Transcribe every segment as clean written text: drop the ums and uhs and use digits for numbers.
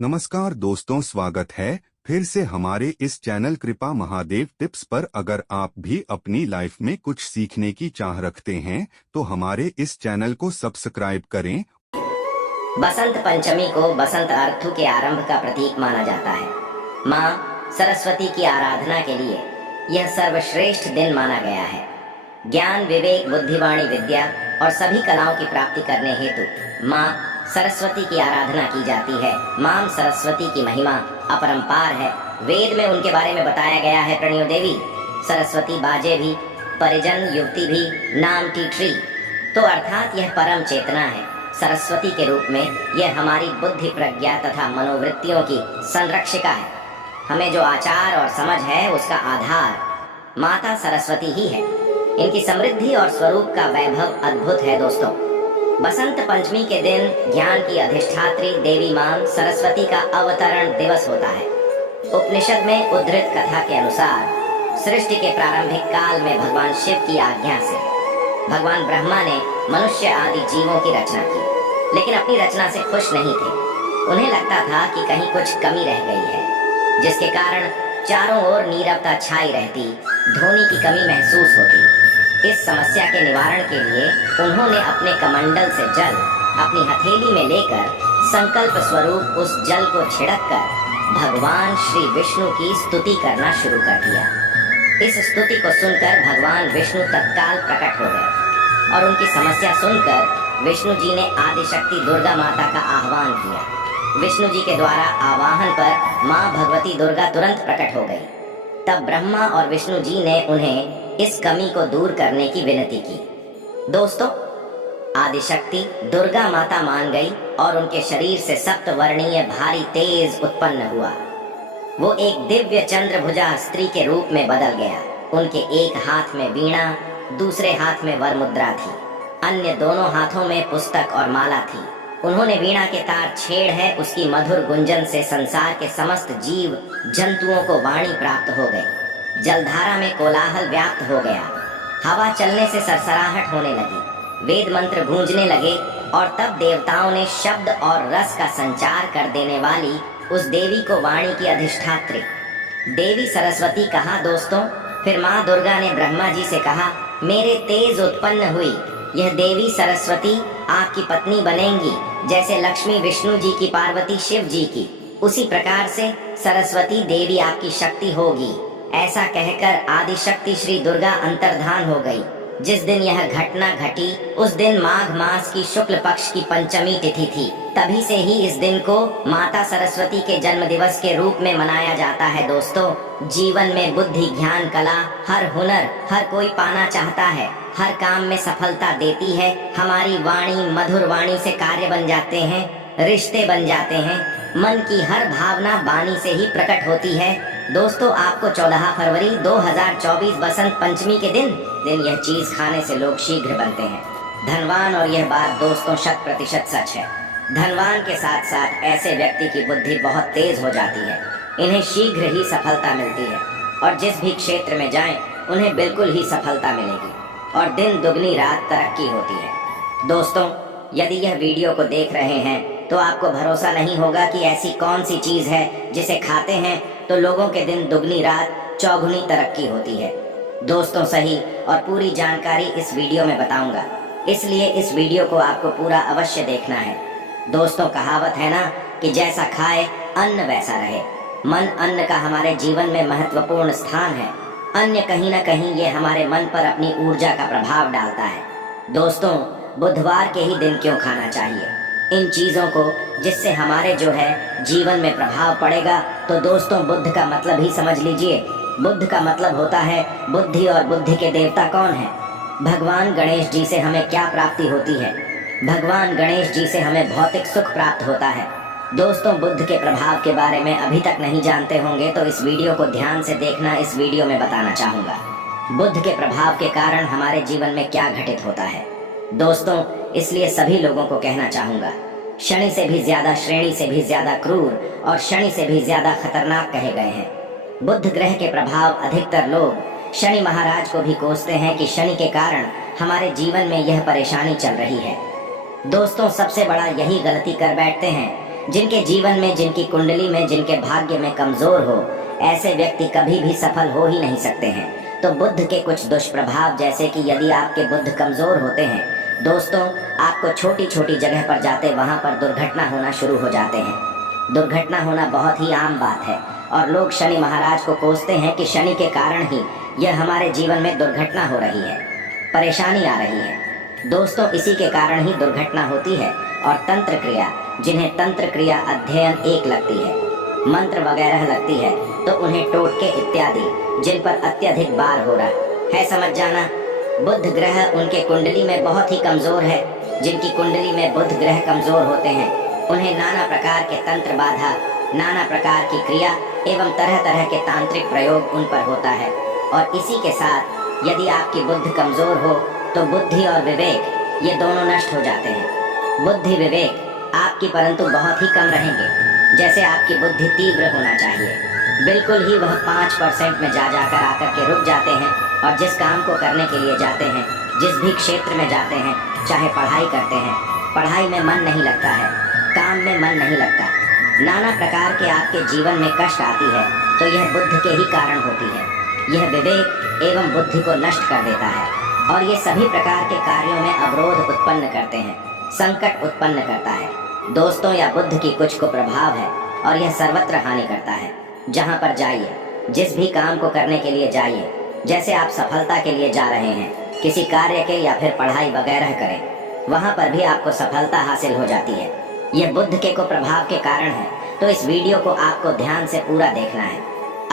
नमस्कार दोस्तों, स्वागत है फिर से हमारे इस चैनल कृपा महादेव टिप्स पर। अगर आप भी अपनी लाइफ में कुछ सीखने की चाह रखते हैं तो हमारे इस चैनल को सब्सक्राइब करें। बसंत पंचमी को बसंत ऋतु के आरंभ का प्रतीक माना जाता है। माँ सरस्वती की आराधना के लिए यह सर्वश्रेष्ठ दिन माना गया है। ज्ञान, विवेक, बुद्धिवाणी, विद्या और सभी कलाओं की प्राप्ति करने हेतु माँ सरस्वती की आराधना की जाती है। माँ सरस्वती की महिमा अपरंपार है। वेद में उनके बारे में बताया गया है। प्रणयो देवी सरस्वती बाजे भी, परिजन युवती भी, नाम टीठरी। तो अर्थात यह परम चेतना है। सरस्वती के रूप में यह हमारी बुद्धि, प्रज्ञा तथा मनोवृत्तियों की संरक्षिका है। हमें जो आचार और समझ है उसका आधार माता सरस्वती ही है। इनकी समृद्धि और स्वरूप का वैभव अद्भुत है। दोस्तों, बसंत पंचमी के दिन ज्ञान की अधिष्ठात्री देवी मां सरस्वती का अवतरण दिवस होता है। उपनिषद में उद्धृत कथा के अनुसार सृष्टि के प्रारंभिक काल में भगवान शिव की आज्ञा से भगवान ब्रह्मा ने मनुष्य आदि जीवों की रचना की, लेकिन अपनी रचना से खुश नहीं थे। उन्हें लगता था कि कहीं कुछ कमी रह गई है, जिसके कारण चारों ओर नीरवता छाई रहती, ध्वनि की कमी महसूस होती। इस समस्या के निवारण के लिए उन्होंने अपने कमंडल से जल अपनी हथेली में लेकर संकल्प स्वरूप उस जल को छिड़ककर भगवान श्री विष्णु की स्तुति करना शुरू कर दिया। इस स्तुति को सुनकर भगवान विष्णु तत्काल प्रकट हो गए और उनकी समस्या सुनकर विष्णु जी ने आदिशक्ति दुर्गा माता का आह्वान किया। विष्णु जी के द्वारा आवाहन पर माँ भगवती दुर्गा तुरंत प्रकट हो गई। तब ब्रह्मा और विष्णु जी ने उन्हें इस कमी को दूर करने की विनती की। दोस्तों, आदिशक्ति दुर्गा माता मान गई और उनके शरीर से सप्तवर्णीय भारी तेज उत्पन्न हुआ। वो एक दिव्य चंद्रभुजा स्त्री के रूप में बदल गया। उनके एक हाथ में वीणा, दूसरे हाथ में वरमुद्रा थी, अन्य दोनों हाथों में पुस्तक और माला थी। उन्होंने वीणा के तार छेड़ है उसकी मधुर गुंजन से संसार के समस्त जीव जंतुओं को वाणी प्राप्त हो गई। जलधारा में कोलाहल व्याप्त हो गया, हवा चलने से सरसराहट होने लगी, वेद मंत्र गूंजने लगे और तब देवताओं ने शब्द और रस का संचार कर देने वाली उस देवी को वाणी की अधिष्ठात्री देवी सरस्वती कहा। दोस्तों, फिर माँ दुर्गा ने ब्रह्मा जी से कहा, मेरे तेज उत्पन्न हुई यह देवी सरस्वती आपकी पत्नी बनेंगी। जैसे लक्ष्मी विष्णु जी की, पार्वती शिव जी की, उसी प्रकार से सरस्वती देवी आपकी शक्ति होगी। ऐसा कहकर आदिशक्ति श्री दुर्गा अंतर्धान हो गई। जिस दिन यह घटना घटी उस दिन माघ मास की शुक्ल पक्ष की पंचमी तिथि थी। तभी से ही इस दिन को माता सरस्वती के जन्म दिवस के रूप में मनाया जाता है। दोस्तों, जीवन में बुद्धि, ज्ञान, कला, हर हुनर हर कोई पाना चाहता है। हर काम में सफलता देती है। हमारी वाणी मधुर वाणी से कार्य बन जाते हैं, रिश्ते बन जाते हैं। मन की हर भावना वाणी से ही प्रकट होती है। दोस्तों, आपको 14 फरवरी 2024 बसंत पंचमी के दिन यह चीज खाने से लोग शीघ्र बनते हैं धनवान। और यह बात दोस्तों 100% सच है। धनवान के साथ साथ ऐसे व्यक्ति की बुद्धि बहुत तेज हो जाती है। इन्हें शीघ्र ही सफलता मिलती है और जिस भी क्षेत्र में जाएं उन्हें बिल्कुल ही सफलता मिलेगी और दिन दुगनी रात तरक्की होती है। दोस्तों, यदि यह वीडियो को देख रहे हैं तो आपको भरोसा नहीं होगा कि ऐसी कौन सी चीज है जिसे खाते हैं तो लोगों के दिन दुगनी रात चौगुनी तरक्की होती है। दोस्तों, सही और पूरी जानकारी इस वीडियो में बताऊंगा, इसलिए इस वीडियो को आपको पूरा अवश्य देखना है। दोस्तों, कहावत है ना कि जैसा खाए अन्न वैसा रहे। मन अन्न का हमारे जीवन में महत्वपूर्ण स्थान है। अन्य कहीं ना कहीं ये हमारे मन पर अपनी ऊर्जा का प्रभाव डालता है। दोस्तों, बुधवार के ही दिन क्यों खाना चाहिए इन चीजों को, जिससे हमारे जो है जीवन में प्रभाव पड़ेगा। तो दोस्तों, बुद्ध का मतलब ही समझ लीजिए। बुद्ध का मतलब होता है बुद्धि, और बुद्धि के देवता कौन है? भगवान गणेश जी से हमें क्या प्राप्ति होती है? भगवान गणेश जी से हमें भौतिक सुख प्राप्त होता है। दोस्तों, बुद्ध के प्रभाव के बारे में अभी तक नहीं जानते होंगे तो इस वीडियो को ध्यान से देखना। इस वीडियो में बताना चाहूंगा बुद्ध के प्रभाव के कारण हमारे जीवन में क्या घटित होता है। दोस्तों, इसलिए सभी लोगों को कहना चाहूंगा, शनि से भी ज्यादा, श्रेणी से भी ज्यादा क्रूर और शनि से भी ज्यादा खतरनाक कहे गए हैं। बुध ग्रह के प्रभाव अधिकतर लोग शनि महाराज को भी कोसते हैं कि शनि के कारण हमारे जीवन में यह परेशानी चल रही है। दोस्तों, सबसे बड़ा यही गलती कर बैठते हैं जिनके जीवन में, जिनकी कुंडली में, जिनके भाग्य में कमजोर हो, ऐसे व्यक्ति कभी भी सफल हो ही नहीं सकते हैं। तो बुध के कुछ दुष्प्रभाव, जैसे कि यदि आपके बुध कमजोर होते हैं दोस्तों, आपको छोटी छोटी जगह पर जाते वहां पर दुर्घटना होना शुरू हो जाते हैं। दुर्घटना होना बहुत ही आम बात है और लोग शनि महाराज को कोसते हैं कि शनि के कारण ही यह हमारे जीवन में दुर्घटना हो रही है, परेशानी आ रही है। दोस्तों, इसी के कारण ही दुर्घटना होती है। और तंत्र क्रिया, जिन्हें तंत्र क्रिया अध्ययन 1 लगती है, मंत्र वगैरह लगती है, तो उन्हें टोटके इत्यादि जिन पर अत्यधिक बार हो रहा है, समझ जाना। बुध ग्रह उनके कुंडली में बहुत ही कमजोर है। जिनकी कुंडली में बुध ग्रह कमजोर होते हैं उन्हें नाना प्रकार के तंत्र बाधा, नाना प्रकार की क्रिया एवं तरह तरह के तांत्रिक प्रयोग उन पर होता है। और इसी के साथ यदि आपकी बुद्धि कमजोर हो तो बुद्धि और विवेक ये दोनों नष्ट हो जाते हैं। बुद्धि विवेक आपकी परंतु बहुत ही कम रहेंगे। जैसे आपकी बुद्धि तीव्र होना चाहिए, बिल्कुल ही वह 5% में जा जाकर आकर के रुक जाते हैं। और जिस काम को करने के लिए जाते हैं, जिस भी क्षेत्र में जाते हैं, चाहे पढ़ाई करते हैं, पढ़ाई में मन नहीं लगता है, काम में मन नहीं लगता, नाना प्रकार के आपके जीवन में कष्ट आती है, तो यह बुद्धि के ही कारण होती है। यह विवेक एवं बुद्धि को नष्ट कर देता है और ये सभी प्रकार के कार्यों में अवरोध उत्पन्न करते हैं, संकट उत्पन्न करता है। दोस्तों, यह बुद्ध की कुछ को प्रभाव है और यह सर्वत्र हानि करता है। जहाँ पर जाइए, जिस भी काम को करने के लिए जाइए, जैसे आप सफलता के लिए जा रहे हैं, किसी कार्य के या फिर पढ़ाई वगैरह करें, वहाँ पर भी आपको सफलता हासिल हो जाती है। यह बुद्ध के को प्रभाव के कारण है। तो इस वीडियो को आपको ध्यान से पूरा देखना है।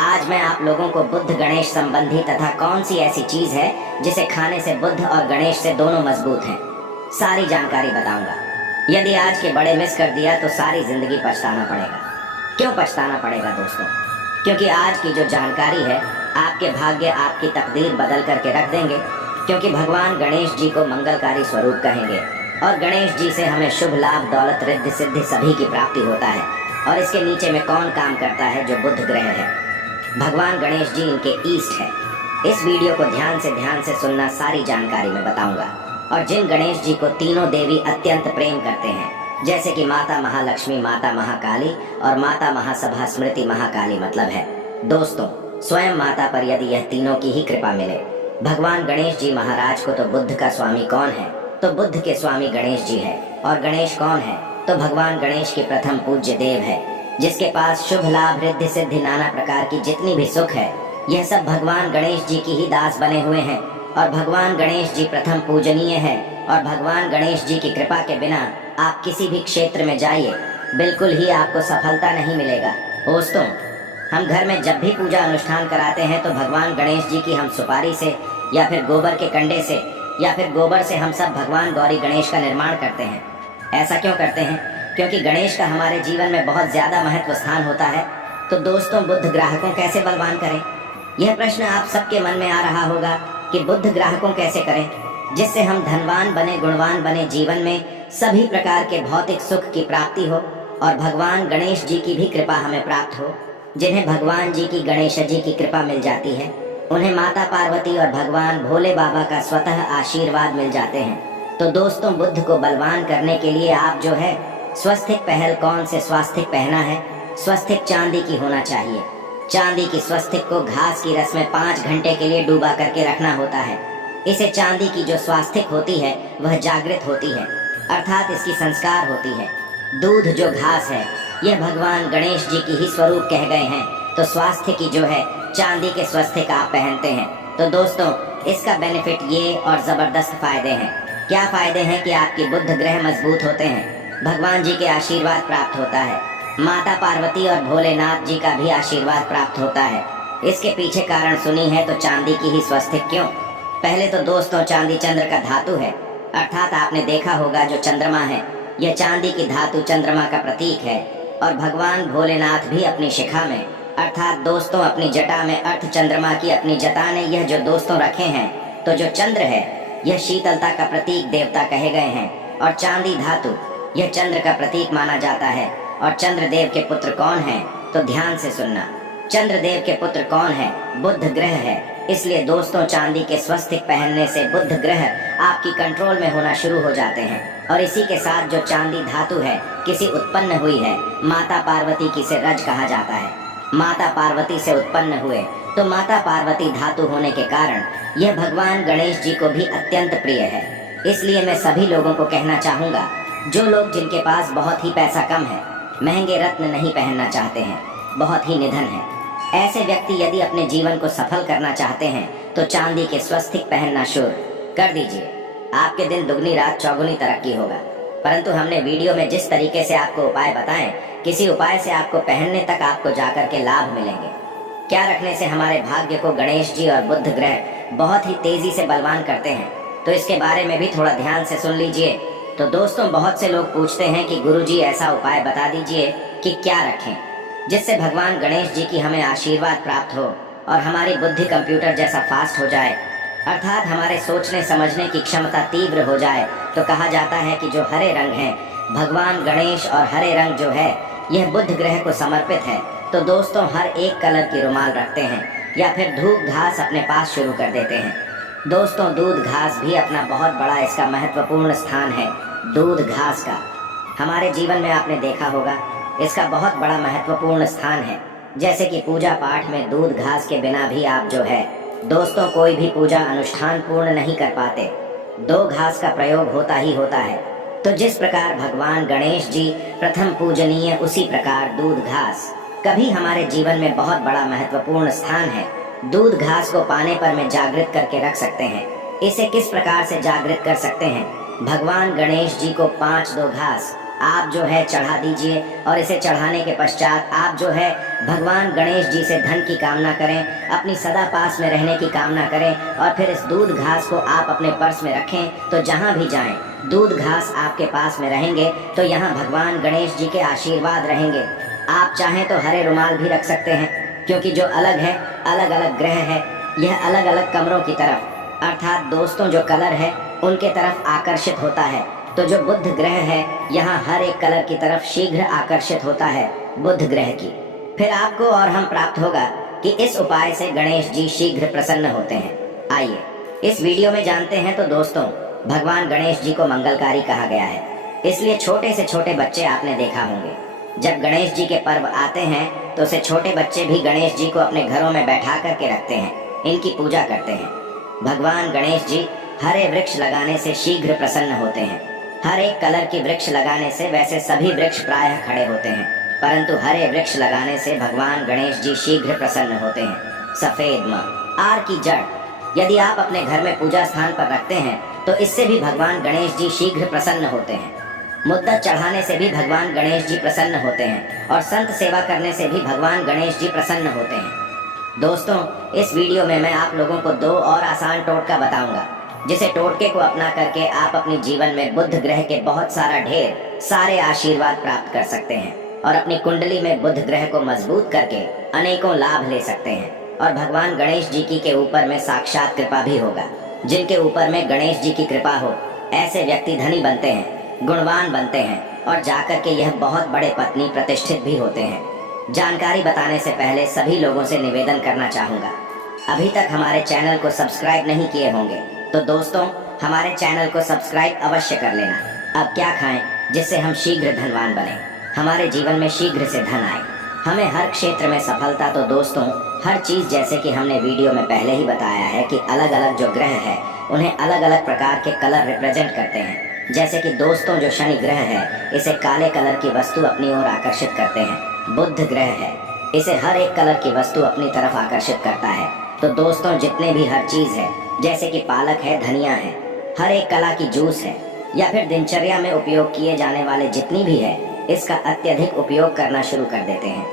आज मैं आप लोगों को बुद्ध गणेश संबंधी तथा कौन सी ऐसी चीज है जिसे खाने से बुद्ध और गणेश से दोनों मजबूत हैं, सारी जानकारी बताऊंगा। यदि आज के बड़े मिस कर दिया तो सारी जिंदगी पछताना पड़ेगा। क्यों पछताना पड़ेगा दोस्तों? क्योंकि आज की जो जानकारी है आपके भाग्य, आपकी तकदीर बदल करके रख देंगे। क्योंकि भगवान गणेश जी को मंगलकारी स्वरूप कहेंगे और गणेश जी से हमें शुभ लाभ, दौलत, रिद्धि सिद्धि सभी की प्राप्ति होता है। और इसके नीचे में कौन काम करता है? जो बुध ग्रह है, भगवान गणेश जी इनके ईस्ट है। इस वीडियो को ध्यान से सुनना, सारी जानकारी मैं बताऊंगा। और जिन गणेश जी को तीनों देवी अत्यंत प्रेम करते हैं, जैसे कि माता महालक्ष्मी, माता महाकाली और माता महासभा स्मृति महाकाली मतलब है दोस्तों, स्वयं माता पर यदि यह तीनों की ही कृपा मिले। भगवान गणेश जी महाराज को तो बुद्ध का स्वामी कौन है? तो बुद्ध के स्वामी गणेश जी है। और गणेश कौन है? तो भगवान गणेश के प्रथम पूज्य देव है, जिसके पास शुभ लाभ, रिद्धि सिद्धि, नाना प्रकार की जितनी भी सुख है, यह सब भगवान गणेश जी की ही दास बने हुए हैं। और भगवान गणेश जी प्रथम पूजनीय है। और भगवान गणेश जी की कृपा के बिना आप किसी भी क्षेत्र में जाइए, बिल्कुल ही आपको सफलता नहीं मिलेगा। दोस्तों, हम घर में जब भी पूजा अनुष्ठान कराते हैं तो भगवान गणेश जी की हम सुपारी से या फिर गोबर के कंडे से या फिर गोबर से हम सब भगवान गौरी गणेश का निर्माण करते हैं। ऐसा क्यों करते हैं? क्योंकि गणेश का हमारे जीवन में बहुत ज्यादा महत्व स्थान होता है। तो दोस्तों, बुद्ध ग्राहकों कैसे बलवान करें? यह प्रश्न आप सबके मन में आ रहा होगा कि बुद्ध ग्राहकों कैसे करें जिससे हम धनवान बने, गुणवान बने, जीवन में सभी प्रकार के भौतिक सुख की प्राप्ति हो और भगवान गणेश जी की भी कृपा हमें प्राप्त हो। जिन्हें भगवान जी की, गणेश जी की कृपा मिल जाती है, उन्हें माता पार्वती और भगवान भोले बाबा का स्वतः आशीर्वाद मिल जाते हैं। तो दोस्तों, बुद्ध को बलवान करने के लिए आप जो है स्वस्तिक पहल, कौन से स्वास्तिक पहना है? स्वस्तिक चांदी की होना चाहिए। चांदी की स्वस्तिक को घास की रस में 5 घंटे के लिए डूबा करके रखना होता है। इसे चांदी की जो स्वास्तिक होती है वह जागृत होती है, अर्थात इसकी संस्कार होती है। दूध जो घास है, यह भगवान गणेश जी की ही स्वरूप कह गए हैं। तो स्वास्थ्य की जो है चांदी के स्वस्तिक आप पहनते हैं। तो दोस्तों, इसका बेनिफिट ये और जबरदस्त फायदे हैं। क्या फायदे हैं? कि आपकी बुध ग्रह मजबूत होते हैं, भगवान जी के आशीर्वाद प्राप्त होता है, माता पार्वती और भोलेनाथ जी का भी आशीर्वाद प्राप्त होता है। इसके पीछे कारण सुनी है तो चांदी की ही स्वस्तिक क्यों? पहले तो दोस्तों, चांदी चंद्र का धातु है, अर्थात आपने देखा होगा जो चंद्रमा है, यह चांदी की धातु चंद्रमा का प्रतीक है। और भगवान भोलेनाथ भी अपनी शिखा में, अर्थात दोस्तों अपनी जटा में, अर्थ चंद्रमा की अपनी जटा ने यह जो दोस्तों रखे हैं, तो जो चंद्र है यह शीतलता का प्रतीक देवता कहे गए हैं। और चांदी धातु यह चंद्र का प्रतीक माना जाता है। और चंद्रदेव के पुत्र कौन है? तो ध्यान से सुनना, चंद्रदेव के पुत्र कौन है? बुध ग्रह है। इसलिए दोस्तों चांदी के स्वस्तिक पहनने से बुध ग्रह आपकी कंट्रोल में होना शुरू हो जाते हैं। और इसी के साथ जो चांदी धातु है किसी उत्पन्न हुई है, माता पार्वती की से रज कहा जाता है। माता पार्वती से उत्पन्न हुए तो माता पार्वती धातु होने के कारण यह भगवान गणेश जी को भी अत्यंत प्रिय है। इसलिए मैं सभी लोगों को कहना चाहूँगा, जो लोग जिनके पास बहुत ही पैसा कम है, महंगे रत्न नहीं पहनना चाहते हैं, बहुत ही निधन है, ऐसे व्यक्ति यदि अपने जीवन को सफल करना चाहते हैं तो चांदी के स्वस्तिक पहनना शुरू कर दीजिए। आपके दिन दुगनी रात चौगुनी तरक्की होगा। परंतु हमने वीडियो में जिस तरीके से आपको उपाय बताएं, किसी उपाय से आपको पहनने तक आपको जाकर के लाभ मिलेंगे। क्या रखने से हमारे भाग्य को गणेश जी और बुध ग्रह बहुत ही तेजी से बलवान करते हैं, तो इसके बारे में भी थोड़ा ध्यान से सुन लीजिए। तो दोस्तों बहुत से लोग पूछते हैं कि गुरुजी ऐसा उपाय बता दीजिए कि क्या रखें जिससे भगवान गणेश जी की हमें आशीर्वाद प्राप्त हो और हमारी बुद्धि कंप्यूटर जैसा फास्ट हो जाए, अर्थात हमारे सोचने समझने की क्षमता तीव्र हो जाए। तो कहा जाता है कि जो हरे रंग हैं, भगवान गणेश और हरे रंग जो है यह बुध ग्रह को समर्पित है। तो दोस्तों हर एक कलर की रुमाल रखते हैं या फिर धूप घास अपने पास शुरू कर देते हैं। दोस्तों दूध घास भी अपना बहुत बड़ा इसका महत्वपूर्ण स्थान है। दूध घास का हमारे जीवन में आपने देखा होगा, इसका बहुत बड़ा महत्वपूर्ण स्थान है। जैसे कि पूजा पाठ में दूध घास के बिना भी आप जो है दोस्तों कोई भी पूजा अनुष्ठान पूर्ण नहीं कर पाते। दो घास का प्रयोग होता ही होता है। तो जिस प्रकार भगवान गणेश जी प्रथम पूजनीय, उसी प्रकार दूध घास कभी हमारे जीवन में बहुत बड़ा महत्वपूर्ण स्थान है। दूध घास को पाने पर में जागृत करके रख सकते हैं। इसे किस प्रकार से जागृत कर सकते हैं? भगवान गणेश जी को 5 घास आप जो है चढ़ा दीजिए और इसे चढ़ाने के पश्चात आप जो है भगवान गणेश जी से धन की कामना करें, अपनी सदा पास में रहने की कामना करें और फिर इस दूध घास को आप अपने पर्स में रखें। तो जहाँ भी जाएं दूध घास आपके पास में रहेंगे तो यहाँ भगवान गणेश जी के आशीर्वाद रहेंगे। आप चाहें तो हरे रुमाल भी रख सकते हैं, क्योंकि जो अलग है, अलग अलग ग्रह है, यह अलग अलग कमरों की तरफ अर्थात दोस्तों जो कलर है उनके तरफ आकर्षित होता है। तो जो बुध ग्रह है यहाँ हर एक कलर की तरफ शीघ्र आकर्षित होता है बुध ग्रह की। फिर आपको और हम प्राप्त होगा कि इस उपाय से गणेश जी शीघ्र प्रसन्न होते हैं। आइए इस वीडियो में जानते हैं। तो दोस्तों भगवान गणेश जी को मंगलकारी कहा गया है, इसलिए छोटे से छोटे बच्चे आपने देखा होंगे, जब गणेश जी के पर्व आते हैं तो उसे छोटे बच्चे भी गणेश जी को अपने घरों में बैठा करके रखते हैं, इनकी पूजा करते हैं। भगवान गणेश जी हरे वृक्ष लगाने से शीघ्र प्रसन्न होते हैं। हर एक कलर की वृक्ष लगाने से वैसे सभी वृक्ष प्रायः खड़े होते हैं, परंतु हरे वृक्ष लगाने से भगवान गणेश जी शीघ्र प्रसन्न होते हैं। सफेद माँ आर की जड़ यदि आप अपने घर में पूजा स्थान पर रखते हैं तो इससे भी भगवान गणेश जी शीघ्र प्रसन्न होते हैं। मुद्दत चढ़ाने से भी भगवान गणेश जी प्रसन्न होते हैं और संत सेवा करने से भी भगवान गणेश जी प्रसन्न होते हैं। दोस्तों इस वीडियो में मैं आप लोगों को 2 और आसान टोटका बताऊंगा, जिसे टोटके को अपना करके आप अपने जीवन में बुध ग्रह के बहुत ढेर सारे आशीर्वाद प्राप्त कर सकते हैं और अपनी कुंडली में बुध ग्रह को मजबूत करके अनेकों लाभ ले सकते हैं। और भगवान गणेश जी की के ऊपर में साक्षात कृपा भी होगा। जिनके ऊपर में गणेश जी की कृपा हो ऐसे व्यक्ति धनी बनते हैं, गुणवान बनते हैं और जाकर के यह बहुत बड़े पत्नी प्रतिष्ठित भी होते हैं। जानकारी बताने से पहले सभी लोगों से निवेदन करना चाहूँगा, अभी तक हमारे चैनल को सब्सक्राइब नहीं किए होंगे तो दोस्तों हमारे चैनल को सब्सक्राइब अवश्य कर लेना। अब क्या खाएं जिससे हम शीघ्र धनवान बने, हमारे जीवन में शीघ्र से धन आए, हमें हर क्षेत्र में सफलता। तो दोस्तों हर चीज़ जैसे कि हमने वीडियो में पहले ही बताया है कि अलग अलग जो ग्रह है उन्हें अलग अलग प्रकार के कलर रिप्रेजेंट करते हैं। जैसे कि दोस्तों जो शनि ग्रह है इसे काले कलर की वस्तु अपनी ओर आकर्षित करते हैं। बुध ग्रह है इसे हर एक कलर की वस्तु अपनी तरफ आकर्षित करता है। तो दोस्तों जितने भी हर चीज़ है, जैसे कि पालक है, धनिया है, हर एक कला की जूस है या फिर दिनचर्या में उपयोग किए जाने वाले जितनी भी है, इसका अत्यधिक उपयोग करना शुरू कर देते हैं।